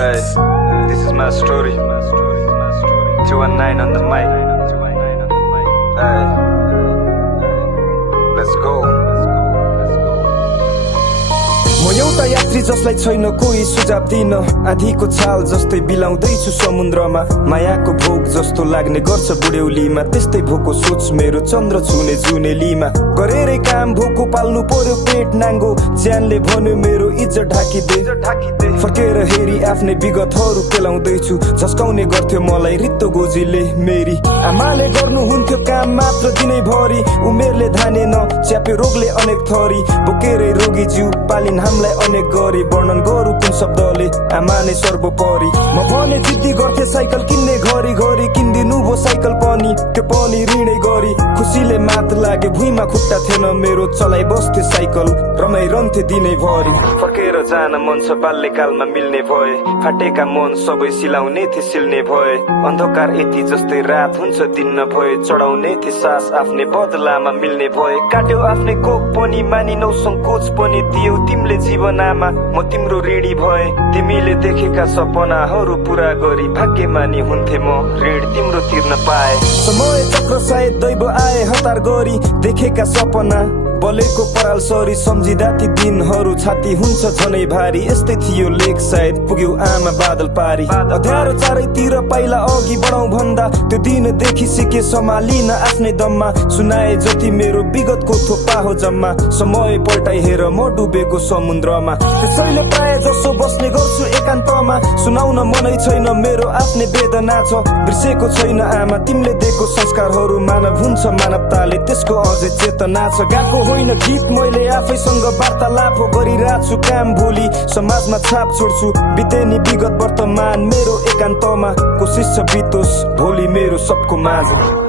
Hey, this is my story. 219 on the mic. Hey, let's go. म एउटा यात्री जसलाई छैन कोही सुझाव दिन आँधीको छाल जस्तै बिलाउँदैछु समुद्रमा मायाको भोग जस्तो लाग्ने गर्छ बुढ्यौलीमा त्यस्तै भोको सोच मेरो चन्द्र छुने जुनेलीमा गरेरै काम भोको पाल्नु पर्यो पेट नाङ्गो ज्यानले भन्यो मेरो इज्जत ढाकिदे फर्केर हेरी आफ्नै विगतहरू केलाउँदैछु झस्काउने गर्थ्यो मलाई रित्तो गोजीले मेरी आमाले गर्नुहुन्थ्यो काम मात्र दिनैभरि उमेरले धानेन च्याप्यो रोगले अनेक थरी बोकेरै रोगी जिउ पालिन हामीलाई अनेक गरी वर्णन गरौँ कुन शब्दले आमा नै सर्वोपरि म भने जिद्दी गर्थे साइकल किन्ने घरी घरी किन्दिनु भो साइकल पनि त्यो पनि ऋणै गरी खुसीले मात लागे भुइँमा खुट्टा थिएन मेरो चलाइ बस्थे साइकल रमाइरहन्थे दिनैभरि फर्केर जान मन छ बाल्यकालमा मिल्ने भए फाटेका मन सबै सिलाउने थिए सिल्ने भए अन्धकार यति जस्तै रात हुन्छ दिन नभए चढाउने थिए सास आफ्नै बदलामा मिल्ने भए काट्यो आफ्नै कोक पनि मानिनौ सङ्कोच पनि दियौ तिमीले जीवनमा म तिम्रो ऋणी भए तिमीले देखेका सपनाहरू पूरा गरी भाग्यमानी हुन्थे म ऋण तिम्रो तिर्न पाए समय चक्र सायद दैव आए हतार गरी देखेका सपना बलेको पराल सरी सम्झिँदा ती दिनहरू छाती हुन्छ झनै भारी यस्तै थियो लेख सायद पुग्यो आमा बादल पारी अध्यारो चारैतिर पाइला अघि बढाउँ भन्दा त्यो दिनदेखि सिके सम्हालिन आफ्नै दममा सुनाए जति मेरो विगतको थोपा हो जम्मा समय पल्टाइ हेर म डुबेको समुद्रमा त्यसैले प्राय जसो बस्ने गर्छु एकान्तमा सुनाउन मनै छैन मेरो आफ्नै वेदना छ बिर्सेको छैन आमा तिमीले दिएको संस्कारहरू मानव हुन्छ मानवताले त्यसको अझै चेतना छ गाएको होइन गीत मैले आफैसँग वार्तालाप गरिरहेको छु काम भोलि समाजमा छाप छोड्छु बितेनी विगत वर्तमान मेरो एकान्तमा कोसिस छ बितोस् भोलि मेरो सबको माझ